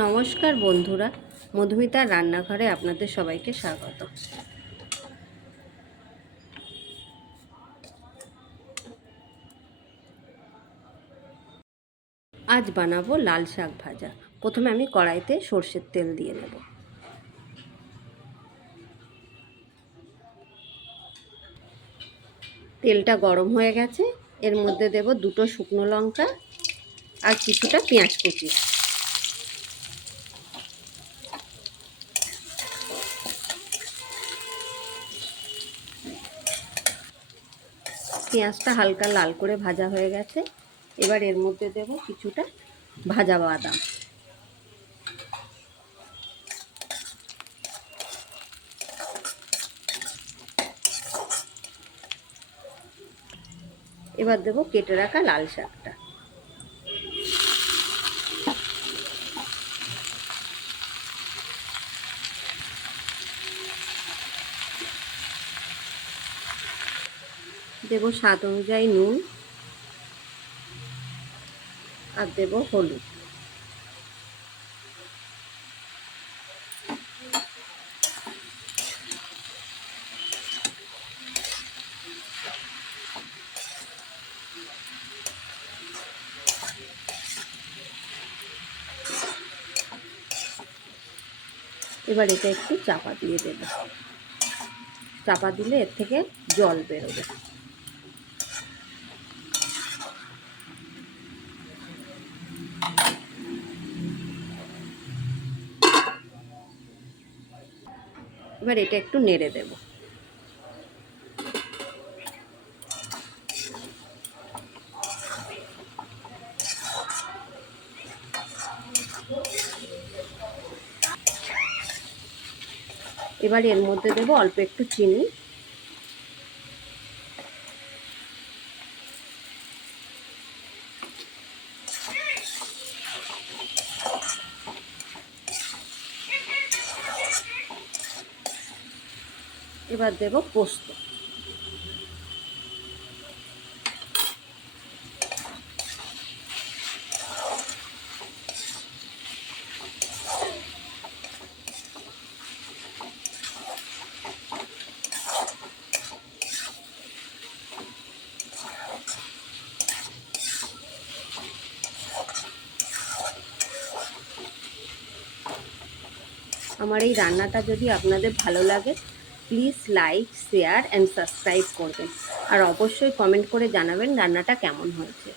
নমস্কার বন্ধুরা, মধুমিতার রান্নাঘরে আপনাদের সবাইকে স্বাগত। আজ বানাবো লাল শাক ভাজা। প্রথমে আমি কড়াইতে সর্ষের তেল দিয়ে নেব। তেলটা গরম হয়ে গেছে, এর মধ্যে দেব দুটো শুকনো লঙ্কা আর কিছুটা পেঁয়াজ কুচি। পেঁয়াজটা হালকা লাল করে ভাজা হয়ে গেছে, এবার এর মধ্যে দেব কিছুটা ভাজা বাদাম। এবার দেব কেটে রাখা লাল শাকটা। দেব স্বাদ অনুযায়ী নুন আর দেব হলুদ। এবার এটা একটু চাপা দিয়ে দেব। চাপা দিলে এর থেকে জল বেরোবে। এবার এটা একটু নেড়ে দেব। এবার এর মধ্যে দেব অল্প একটু চিনি। এবার দেব পোস্ত। আমার এই রান্নাটা যদি আপনাদের ভালো লাগে, please like, share and subscribe করবেন। আর অবশ্যই কমেন্ট করে জানাবেন রান্নাটা কেমন হয়েছে।